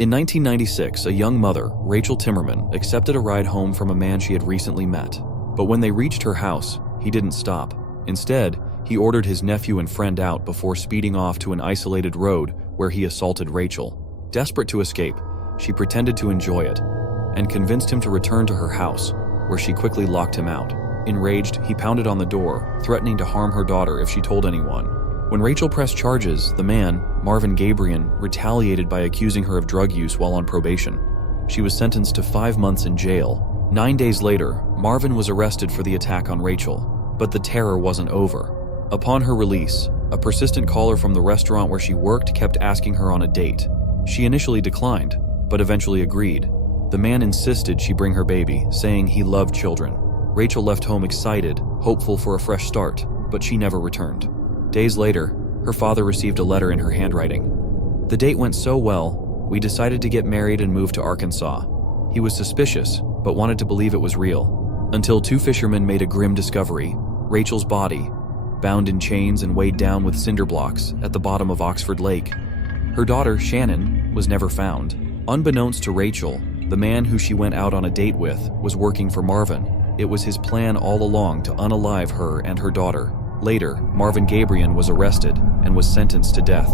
In 1996, a young mother, Rachel Timmerman, accepted a ride home from a man she had recently met. But when they reached her house, he didn't stop. Instead, he ordered his nephew and friend out before speeding off to an isolated road where he assaulted Rachel. Desperate to escape, she pretended to enjoy it and convinced him to return to her house, where she quickly locked him out. Enraged, he pounded on the door, threatening to harm her daughter if she told anyone. When Rachel pressed charges, the man, Marvin Gabriel, retaliated by accusing her of drug use while on probation. She was sentenced to 5 months in jail. 9 days later, Marvin was arrested for the attack on Rachel, but the terror wasn't over. Upon her release, a persistent caller from the restaurant where she worked kept asking her on a date. She initially declined, but eventually agreed. The man insisted she bring her baby, saying he loved children. Rachel left home excited, hopeful for a fresh start, but she never returned. Days later, her father received a letter in her handwriting. The date went so well, we decided to get married and move to Arkansas. He was suspicious, but wanted to believe it was real. Until 2 fishermen made a grim discovery: Rachel's body, bound in chains and weighed down with cinder blocks at the bottom of Oxford Lake. Her daughter, Shannon, was never found. Unbeknownst to Rachel, the man who she went out on a date with was working for Marvin. It was his plan all along to unalive her and her daughter. Later, Marvin Gabriel was arrested and was sentenced to death.